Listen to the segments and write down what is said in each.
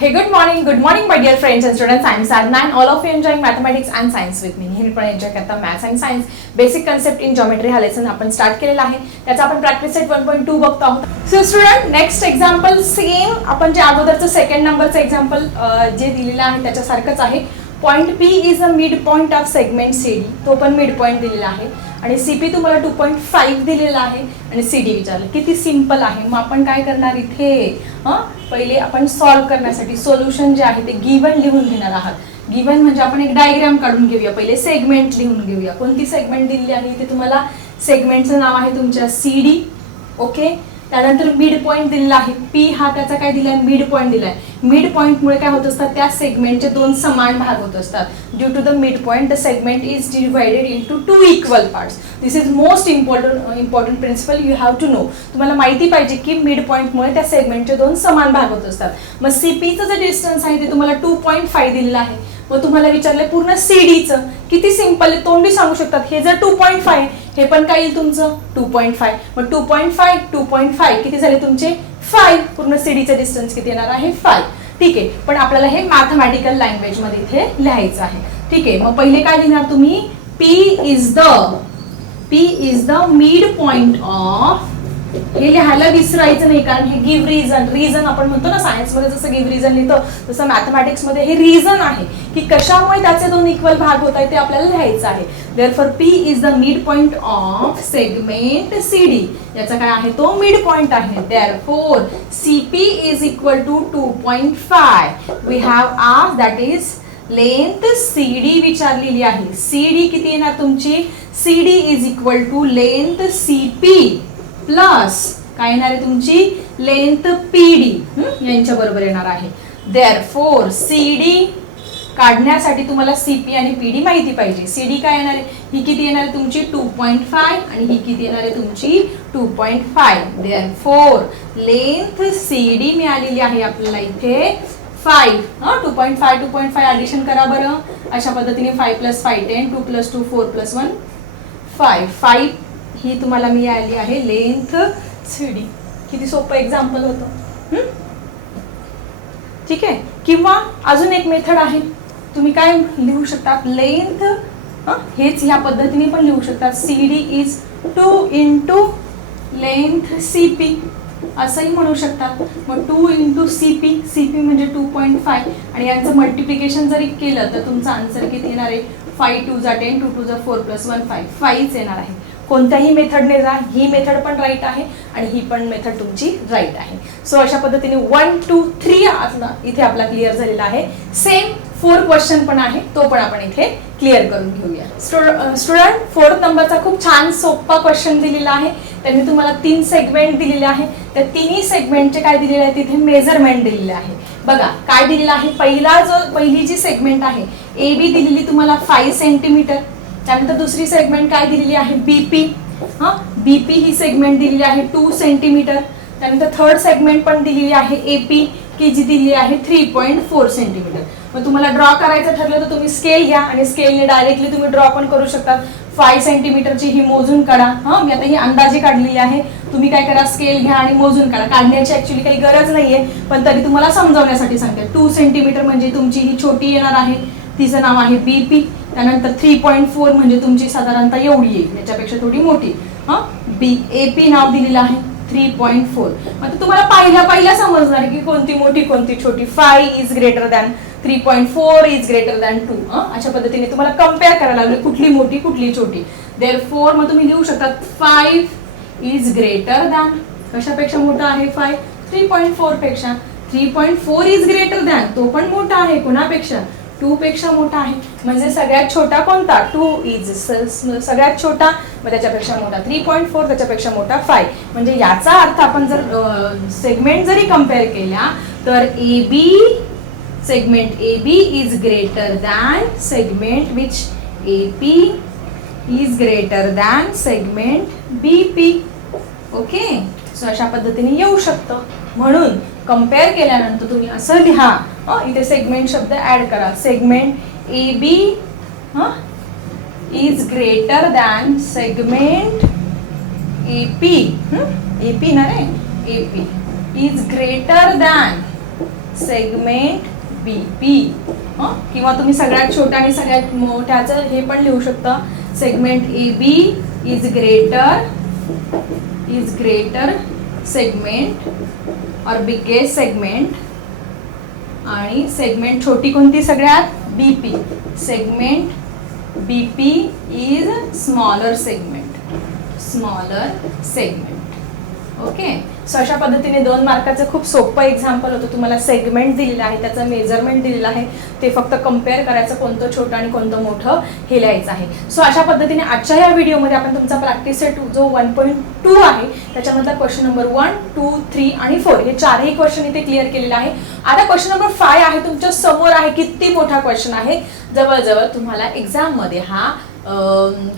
Hey, good morning, good morning, my dear friends and students. I'm Sadhana and all of you enjoying mathematics and science with me. हे पण enjoy करता maths and science basic concept in geometry हा lesson आपण start केलेला आहे. त्याचा आपण practice set one point two बघतो आहोत. So student next example same आपण जे अगोदरचं सेकंड नंबरचं एक्झाम्पल जे दिलेलं आहे त्याच्यासारखंच आहे. Point P is a mid point of segment C D तो पण मिड पॉईंट दिलेला आहे. आणि सी पी तुम्हाला टू पॉईंट फाईव्ह दिलेला आहे आणि सी डी विचारलं. किती सिंपल आहे. मग आपण काय करणार इथे? हं? पहिले आपण सॉल्व्ह करण्यासाठी सोल्युशन जे आहे ते गिवन लिहून घेणार आहात. गिवन म्हणजे आपण एक डायग्राम काढून घेऊया. पहिले सेगमेंट लिहून घेऊया. कोणती सेगमेंट दिलेली आहे इथे तुम्हाला सेगमेंटचं नाव आहे तुमच्या सी डी ओके त्यानंतर मिड पॉईंट दिलेला आहे. पी हा त्याचा काय दिलाय? मिड पॉईंट दिलाय. मिड पॉईंटमुळे काय होत असतात? त्या सेगमेंटचे दोन समान भाग होत असतात. Due to the mid point the segment is divided in two two equal parts this is most important important principle you have to know तुम्हाला माहिती पाहिजे की मिड पॉईंटमुळे त्या सेगमेंटचे दोन समान भाग होत असतात. मग सीपीचं जे डिस्टन्स आहे ते तुम्हाला टू पॉईंट फाईव्ह दिलेलं आहे. मग तुम्हाला विचारले पूर्ण सीडीचं. किती सिंपल आहे तोंडी सांगू शकतात. हे जर टू पॉईंट फाय हे पण काय येईल तुमचं? टू पॉईंट फाय मग two point five two point five किती झाले तुमचे? फाय पूर्ण सीडीचं डिस्टन्स किती येणार आहे? फाय ठीक आहे. पण आपल्याला हे मॅथमॅटिकल लँग्वेजमध्ये इथे लिहायचं आहे. ठीक आहे. मग पहिले काय लिहिणार तुम्ही? P is the P is the mid point of हे लिहायला विसरायचं नाही कारण हे गिव्ह रिझन रिझन आपण म्हणतो ना सायन्समध्ये जसं गिव्ह रिझन लिहितो तसं मॅथमॅटिक्समध्ये हे रिझन आहे की कशामुळे त्याचे दोन इक्वल भाग होत आहेत ते आपल्याला लिहायचं आहे. Therefore P is the mid point of segment C D याचा काय आहे? तो मिड पॉईंट आहे. Therefore C P is equal to two point five we have are that is length C D विचारलेली आहे. सी डी किती येणार तुमची? C D is equal to length C P plus काय येणार आहे तुमची? लेंथ पी डी यांच्या बरोबर येणार आहे. देअर फोर सी डी काढण्यासाठी तुम्हाला सीपी आणि पीडी माहिती पाहिजे. सीडी काय येणार आहे? ही किती येणार आहे तुमची? टू पॉईंट फाय आणि ही किती येणार आहे तुमची? Two point five therefore length C D मिळालेली आहे आपल्याला इथे फाईव्ह हा? Two point five two point five addition करा बरं. अशा पद्धतीने five plus five ten two plus two four plus one five five ही तुम्हाला मिळाली आहे लेंथ सीडी किती सोपं एक्झाम्पल होतं. ठीक आहे? किंवा अजून एक मेथड आहे. तुम्ही काय लिहू शकता लेंथ हेच ह्या पद्धतीने पण लिहू शकता C D is two into length C P. असंही म्हणू शकतात. मग two into C P C P म्हणजे टू पॉईंट फाय आणि यांचं मल्टिप्लिकेशन जरी केलं तर तुमचा आन्सर किती येणार आहे? फाय टू जा टेन टू टू जा फोर प्लस वन फाय फाईच येणार आहे. कोणत्याही मेथडने जा ही मेथड पण राईट आहे आणि ही पण मेथड तुमची राईट आहे. सो अशा पद्धतीने वन टू थ्री इथे आपला क्लिअर झालेला आहे. सेम फोर क्वेश्चन पण आहे तो पण आपण इथे क्लिअर करून घेऊया. स्टुडंट फोर्थ नंबरचा खूप छान सोपा क्वेश्चन दिलेला आहे. त्यांनी तुम्हाला तीन सेगमेंट दिलेले आहे. त्या तिन्ही सेगमेंटचे काय दिलेले आहे? तिथे मेजरमेंट दिलेले आहे. बघा काय दिलेलं आहे? पहिला जो पहिली जी सेगमेंट आहे ए बी दिलेली तुम्हाला फाईव्ह सेंटीमीटर त्यानंतर दुसरी सेगमेंट काय दिलेली आहे? बीपी हा? बीपी ही सेगमेंट दिलेली आहे टू सेंटीमीटर त्यानंतर थर्ड सेगमेंट पण दिलेली आहे एपी की जी दिलेली आहे थ्री पॉईंट फोर सेंटीमीटर मग तुम्हाला ड्रॉ करायचं ठरलं तर तुम्ही स्केल घ्या आणि स्केलने डायरेक्टली तुम्ही ड्रॉ पण करू शकता. फाय सेंटीमीटरची ही मोजून काढा. हा? मी आता ही अंदाजे काढलेली आहे. तुम्ही काय करा स्केल घ्या आणि मोजून काढा. काढण्याची ऍक्च्युली काही गरज नाहीये पण तरी तुम्हाला समजावण्यासाठी सांगते. टू सेंटीमीटर म्हणजे तुमची ही छोटी येणार आहे. तिचं नाव आहे बीपी त्यानंतर थ्री पॉईंट फोर म्हणजे तुमची साधारणतः एवढी येईल. याच्यापेक्षा थोडी मोठी. हा? बी ए पी नाव दिलेलं आहे. थ्री पॉईंट फोर आता तुम्हाला पहिल्या पहिल्या समजणार की कोणती मोठी कोणती छोटी. Five is greater than three point four is greater than two अशा पद्धतीने तुम्हाला कंपेअर करायला लागले कुठली मोठी कुठली छोटी. देअर फोर मग तुम्ही लिहू शकता फाईव्ह इज ग्रेटर दॅन कशापेक्षा मोठा आहे five three point फोरपेक्षा. Three point four is greater than तो पण मोठा आहे कुणापेक्षा? टू पेक्षा मोठा आहे. म्हणजे सगळ्यात छोटा कोणता? टू इज सगळ्यात छोटा मग त्याच्यापेक्षा मोठा थ्री पॉईंट फोर त्याच्यापेक्षा मोठा फाय म्हणजे याचा अर्थ आपण जर सेगमेंट जरी कंपेअर केल्या तर A B segment A B is greater than segment which A P is greater than segment B P okay so अशा पद्धतीने येऊ शकतं. म्हणून कंपेअर केल्यानंतर तुम्ही असं लिहा. इथे सेगमेंट शब्द ऍड करा. Segment A B is greater than segment A P A P ना रे? A P is greater than segment B P किंवा तुम्ही सगळ्यात छोट्या आणि सगळ्यात मोठ्याचं हे पण लिहू शकता. Segment A B is greater is greater segment or biggest segment आणि सेगमेंट छोटी कोणती सगळ्यात? B P segment B P is smaller segment smaller segment okay so अशा पद्धतीने दोन मार्काचं खूप सोपं एक्झाम्पल होतं. तुम्हाला सेगमेंट दिलेलं आहे त्याचं मेजरमेंट दिलेलं आहे. ते फक्त कंपेअर करायचं कोणतं छोटं आणि कोणतं मोठं हे लिहायचं आहे. सो अशा पद्धतीने आजच्या या व्हिडिओमध्ये आपण तुमचा प्रॅक्टिस सेट जो वन पॉईंट टू आहे त्याच्यामधला question number one two three आणि फोर हे चारही क्वेश्चन इथे क्लिअर केलेलं आहे. आता क्वेश्चन नंबर फाय आहे तुमच्यासमोर आहे किती मोठा क्वेश्चन आहे? जवळजवळ तुम्हाला एक्झाममध्ये हा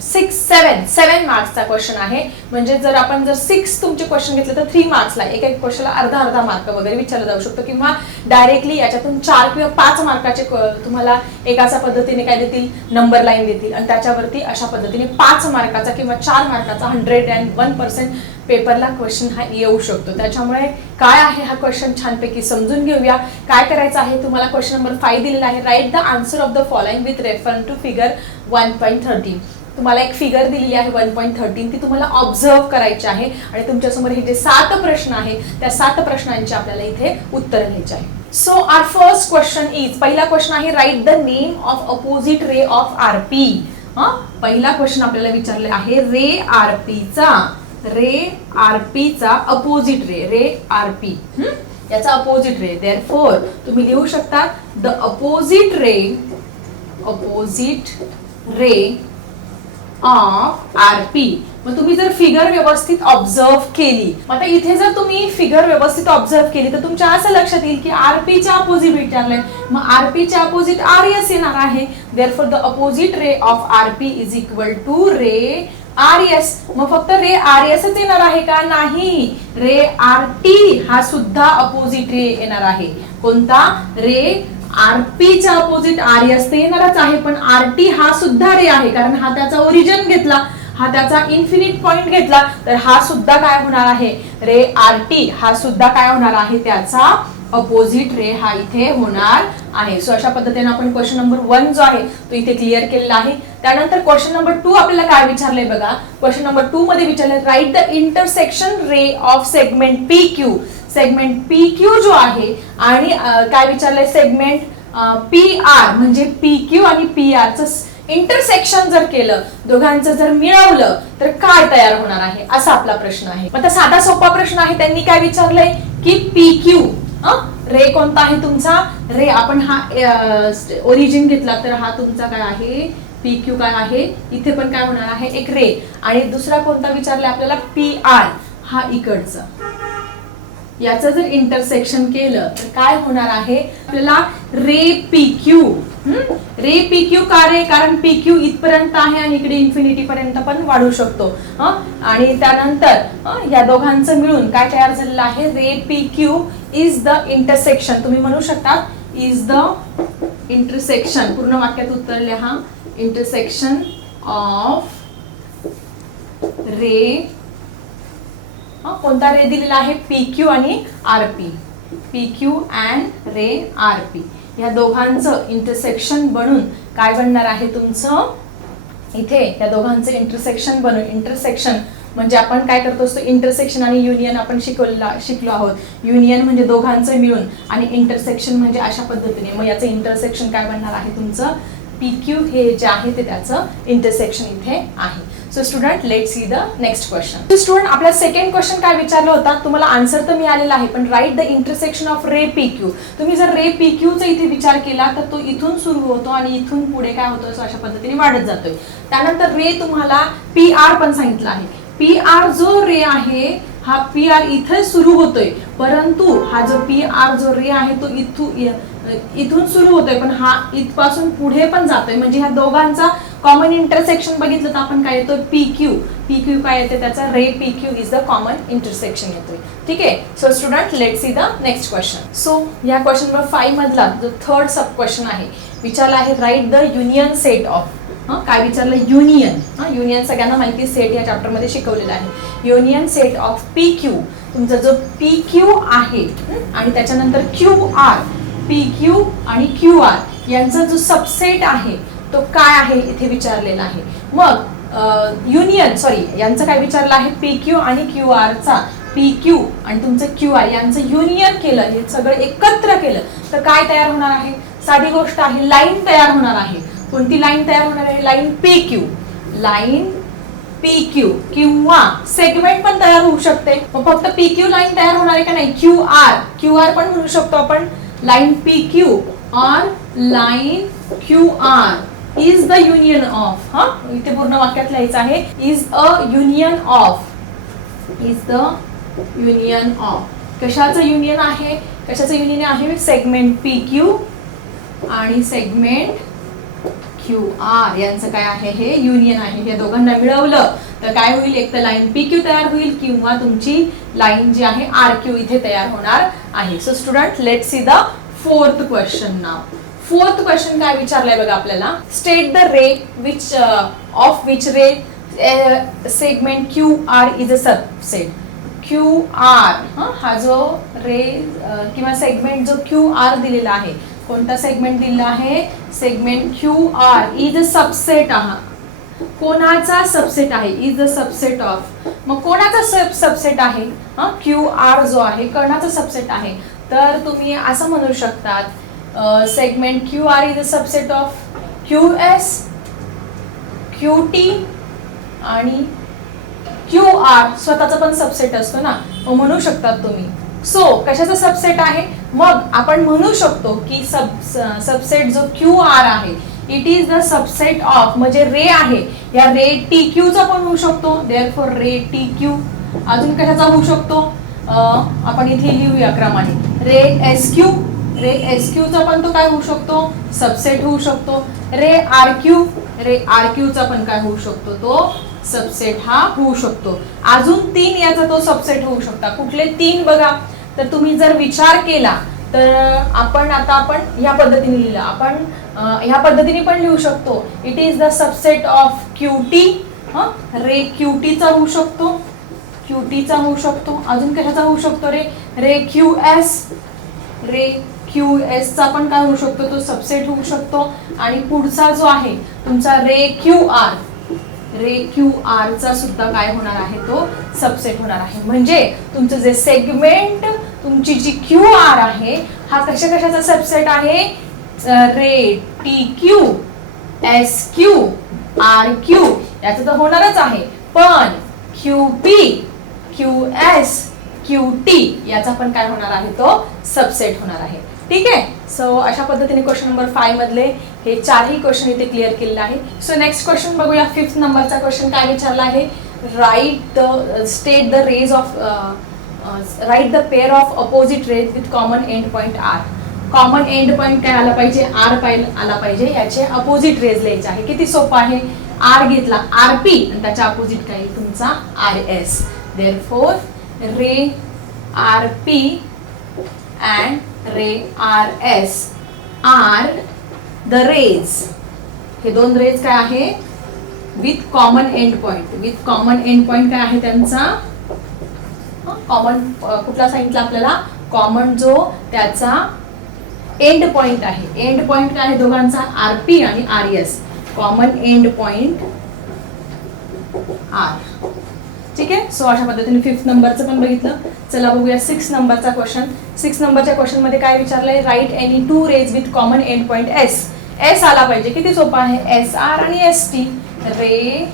सिक्स सेवन सेवन मार्क्सचा क्वेश्चन आहे. म्हणजे जर आपण जर सिक्स तुमचे क्वेश्चन घेतले तर थ्री मार्क्सला एक एक क्वेश्चनला अर्धा अर्धा मार्क वगैरे विचारला जाऊ शकतो. किंवा डायरेक्टली याच्यातून चार किंवा पाच मार्काचे तुम्हाला एक अशा पद्धतीने काय देतील? नंबर लाईन देतील. आणि त्याच्यावरती अशा पद्धतीने पाच मार्काचा किंवा चार मार्काचा हंड्रेड अँड वन पर्सेंट पेपरला क्वेश्चन हा येऊ शकतो. त्याच्यामुळे काय आहे हा क्वेश्चन छानपैकी समजून घेऊया. काय करायचं आहे? तुम्हाला क्वेश्चन नंबर फाईव्ह दिलेला आहे. Write the answer of the following with refer to figure one point thirteen तुम्हाला एक फिगर दिलेली आहे वन पॉईंट थर्टीन ती तुम्हाला ऑब्झर्व करायची आहे आणि तुमच्यासमोर हे जे सात प्रश्न आहे त्या सात प्रश्नांची आपल्याला इथे उत्तर घ्यायची आहे so our first question is पहिला क्वेश्चन आहे write the name of opposite ray of R P पहिला क्वेश्चन आपल्याला विचारले आहे रे आर पीचा रे आर पीचा opposite ray ray R P याचा अपोजिट रे देअर फोर तुम्ही लिहू शकता the opposite ray opposite ray of R P. मग तुम्ही जर फिगर व्यवस्थित ऑब्झर्व केली आता इथे जर तुम्ही फिगर व्यवस्थित ऑब्झर्व केली तर तुमच्या असं लक्षात येईल की आर पी च्या अपोजिट विचारलंय मग आर पी च्या अपोजिट आर एस येणार आहे. Therefore the opposite ray of R P is equal to ray R S मग फक्त रे आर एसच येणार आहे का? नाही. रे आर टी हा सुद्धा अपोजिट रे येणार आहे. कोणता? रे आरपीच्या अपोजिट आर एस ते येणारच आहे पण आर टी हा सुद्धा रे आहे कारण हा त्याचा ओरिजिन घेतला हा त्याचा इन्फिनिट पॉइंट घेतला तर हा सुद्धा काय होणार आहे? रे आर टी हा सुद्धा काय होणार आहे? त्याचा अपोजिट रे हा इथे होणार आहे. सो अशा पद्धतीने आपण क्वेश्चन नंबर वन जो आहे तो इथे क्लिअर केलेला आहे. त्यानंतर क्वेश्चन नंबर टू आपल्याला काय विचारलंय बघा? क्वेश्चन नंबर टू मध्ये विचारलंय write the intersection ray of segment P Q segment P Q जो आहे आणि काय विचारलंय? सेगमेंट पी आर म्हणजे पी क्यू आणि पी आरचं इंटरसेक्शन जर केलं दोघांचं जर मिळवलं तर काय तयार होणार आहे? असा आपला प्रश्न आहे. आता साधा सोपा प्रश्न आहे त्यांनी काय विचारलंय? की पी क्यू रे कोणता आहे तुमचा? रे आपण हा ओरिजिन घेतला तर हा तुमचा काय आहे? पी क्यू काय आहे? इथे पण काय होणार आहे? एक रे. आणि दुसरा कोणता विचारलाय आपल्याला? पी आर हा इकडचा. याचं जर इंटरसेक्शन केलं तर काय होणार आहे? आपल्याला ray P Q ray P Q का रे? कारण पी क्यू इथपर्यंत आहे आणि इकडे इन्फिनिटी पर्यंत पण वाढू शकतो आणि त्यानंतर या दोघांचं मिळून काय तयार झालेलं आहे? Ray P Q is the intersection तुम्ही म्हणू शकता इज द इंटरसेक्शन पूर्ण वाक्यात उत्तर लिहा. इंटरसेक्शन ऑफ रे कोणता रे दिलेला आहे? पी क्यू आणि R P P Q and ray R P या दोघांचं इंटरसेक्शन बनून काय बनणार आहे तुमचं? इथे या दोघांचं इंटरसेक्शन बनून. इंटरसेक्शन म्हणजे आपण काय करतो असतो? इंटरसेक्शन आणि युनियन आपण शिकवला शिकलो आहोत. युनियन म्हणजे दोघांचं मिळून आणि इंटरसेक्शन म्हणजे अशा पद्धतीने. मग याचं इंटरसेक्शन काय बनणार आहे तुमचं? पी क्यू हे जे आहे ते त्याचं इंटरसेक्शन इथे आहे. So student let see the next question student आपला सेकंड क्वेश्चन काय विचारलं होता? तुम्हाला आन्सर तर मिळालेला आहे पण write the intersection of ray P Q तुम्ही जर रे पी क्यूचा इथे विचार केला तर तो इथून सुरू होतो आणि इथून पुढे काय होतो असं अशा पद्धतीने वाढत जातोय. त्यानंतर रे तुम्हाला पी आर पण सांगितलं आहे. पी आर जो रे आहे हा पी आर इथे सुरू होतोय. परंतु हा जो पी आर जो रे आहे तो इथू इथून सुरू होतोय. पण हा इथपासून पुढे पण जातोय. म्हणजे ह्या दोघांचा कॉमन इंटरसेक्शन बघितलं तर आपण काय येतो पी क्यू पी क्यू काय येते त्याचा? Ray P Q is the common intersection येतोय. ठीक आहे? So student let see the next question so या क्वेश्चन नंबर फाईव्ह मधला जो थर्ड सब क्वेश्चन आहे विचारला आहे write the union set of काय विचारलं? युनियन युनियन सगळ्यांना माहिती सेट या चॅप्टरमध्ये शिकवलेलं आहे. Union set of P Q तुमचा जो पी क्यू आहे आणि त्याच्यानंतर क्यू आर पी क्यू आणि क्यू आर यांचा जो सबसेट आहे तो काय आहे इथे विचारलेला आहे. मग युनियन सॉरी यांचं काय विचारलं आहे? पी क्यू आणि क्यू आरचा पी क्यू आणि तुमचं क्यू आर यांचं युनियन केलं हे सगळं एकत्र केलं तर काय तयार होणार आहे? साधी गोष्ट आहे लाईन तयार होणार आहे. कोणती लाईन तयार होणार आहे? Line P Q line P Q किंवा सेगमेंट पण तयार होऊ शकते. मग फक्त पी क्यू लाईन तयार होणार आहे का नाही? क्यू आर क्यू आर पण म्हणू शकतो आपण. Line P Q or line Q R is the union of हा? इथे पूर्ण वाक्यात लिहायचं आहे. Is a union of is the union of कशाचं युनियन आहे? कशाचं युनियन आहे? सेगमेंट पी क्यू आणि सेगमेंट क्यू आर यांचं काय आहे? हे युनियन आहे. हे दोघांना मिळवलं. तर काय होईल? एक तर लाईन पी क्यू तयार होईल किंवा तुमची लाईन जी आहे आर क्यू इथे तयार होणार आहे. So student let see the fourth question now fourth question काय विचारलंय बघा आपल्याला? State the ray which of which ray segment Q R is a subset Q R हा जो रे uh, किंवा सेगमेंट जो क्यू आर दिलेला आहे कोणता सेगमेंट दिलेला आहे? Segment Q R is a subset आहात कोणाचा सबसेट आहे? इज अ सबसेट ऑफ मग कोणाचा सब सबसेट आहे? हा? क्यू आर जो आहे कोणाचा सबसेट आहे. तर तुम्ही असं म्हणू शकतात segment Q R is a subset of Q S Q T आणि क्यू आर स्वतःचा पण सबसेट असतो ना. म्हणू शकतात तुम्ही. सो कशाचा सबसेट आहे? मग आपण म्हणू शकतो की सब सबसेट जो क्यू आर आहे it is the subset of म्हणजे रे आहे. या रे टी क्यू चा पण होऊ शकतो. There for ray T Q अजून कशाचा होऊ शकतो? आपण इथे लिहूया क्रमाने. Ray S Q ray S Q चा पण तो काय होऊ शकतो? सबसेट होऊ शकतो. Ray R Q ray R Q चा पण काय होऊ शकतो? तो सबसेट हा होऊ शकतो. अजून तीन याचा तो सबसेट होऊ शकता. कुठले? तीन बघा. तर तुम्ही जर विचार केला तर आपण आता आपण ह्या पद्धतीने लिहिलं. आपण ह्या पद्धतीने पण लिहू शकतो. It is the subset of Q T ray क्यूटीचा होऊ शकतो. क्यूटीचा होऊ शकतो. अजून कशाचा होऊ शकतो ray? Ray Q S ray Q S चा पण काय होऊ शकतो? तो सबसेट होऊ शकतो. आणि पुढचा जो आहे तुमचा ray Q R ray Q आरचा सुद्धा काय होणार आहे? तो सबसेट होणार आहे. म्हणजे तुमचं जे सेगमेंट तुमची जी क्यू आर आहे हा कशा कशाचा सबसेट आहे ray T Q S Q R Q याचं तर होणारच आहे. पण Q P Q S Q T याचा पण काय होणार आहे? तो सबसेट होणार आहे. ठीक आहे? सो अशा पद्धतीने क्वेश्चन नंबर फाय मधले हे चारही क्वेश्चन इथे क्लिअर केलेले आहे सो नेक्स्ट क्वेश्चन बघूया. फिफ्थ नंबरचा क्वेश्चन काय विचारला आहे? Write the state the rays of write the pair of opposite rays with common end point R common end point काय आला पाहिजे? आर पाय आला पाहिजे. याचे अपोजिट रेज लिहायचे आहे. किती सोपं आहे? आर घेतला आर पी आणि त्याच्या अपोजिट काय? तुमचा R S therefore ray R P and ray R S R the rays हे दोन रेज काय आहे? With common end point with common end point काय आहे त्यांचा? कॉमन कुठला सांगितलं आपल्याला? कॉमन जो त्याचा एंड पॉइंट आहे. एंड पॉइंट काय आहे दोघांचा? आर पी आणि R S common end point R ठीक आहे? सो अशा पद्धतीने फिफ्थ नंबरचं पण बघितलं. चला बघूया सिक्स नंबरचा क्वेश्चन सिक्स नंबरच्या क्वेश्चनमध्ये काय विचारलंय? Write any two rays with common end point S S आला पाहिजे. किती सोपं आहे? एस आर आणि S T ray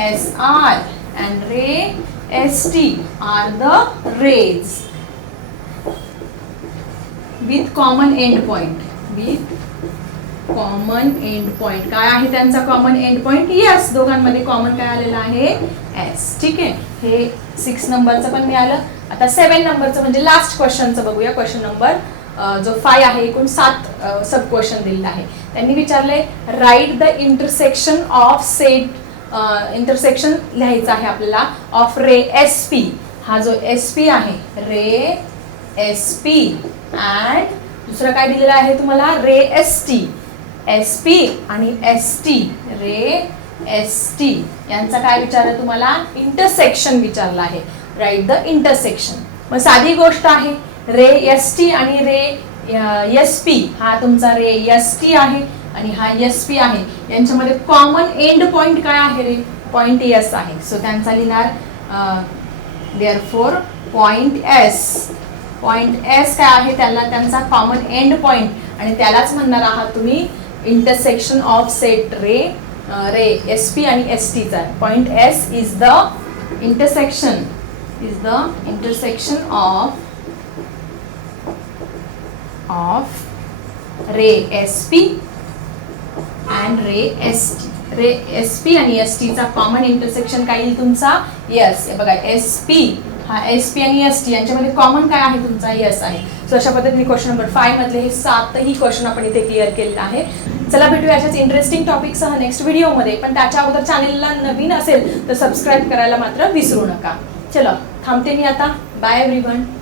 S R and ray S T are the rays with common end point with common end point काय आहे त्यांचा common end point yes दोघांमध्ये कॉमन काय आलेलं आहे? एस ठीक आहे. हे सिक्स नंबरचं पण मिळालं. आता सेवन नंबरचं म्हणजे लास्ट क्वेश्चनचं बघूया. क्वेश्चन नंबर जो फाय आहे एकूण सात सब क्वेश्चन दिलेला आहे. त्यांनी विचारले write the intersection of set intersection लिहायचं आहे आपल्याला. ऑफ रे एस पी हा जो एस पी आहे रे एस पी अँड दुसरा काय दिलेला आहे तुम्हाला? Ray S T S P आणि S T ray S T यांचा काय विचारलं तुम्हाला? इंटरसेक्शन विचारला आहे. राईट द इंटरसेक्शन मग साधी गोष्ट आहे. रे एस टी आणि रे एस पी हा तुमचा रे एस टी आहे. आणि हा एस पी आहे. यांच्यामध्ये कॉमन एंड पॉइंट काय आहे रे? पॉइंट एस आहे. सो त्यांचा लिहिणार therefore point S point S काय आहे? त्याला त्यांचा कॉमन एंड पॉइंट आणि त्यालाच म्हणणार आहात तुम्ही intersection of set ray ray S P आणि एस टीचा point S is the intersection is the intersection of of ray S P and ray S ray S P आणि एस टीचा common intersection काय येईल तुमचा? यस बघा S P हा S P आणि एस टी यांच्यामध्ये कॉमन काय आहे तुमचा? यस आहे. सो अशा पद्धतीने क्वेश्चन नंबर फाय मधले हे सातही क्वेश्चन आपण इथे क्लिअर केलेलं आहे. चला भेटूया अशाच इंटरेस्टिंग टॉपिकसह नेक्स्ट व्हिडिओमध्ये पण त्याच्या अगोदर चॅनेलला नवीन असेल तर सबस्क्राईब करायला मात्र विसरू नका. चलो थांबते मी आता. Bye every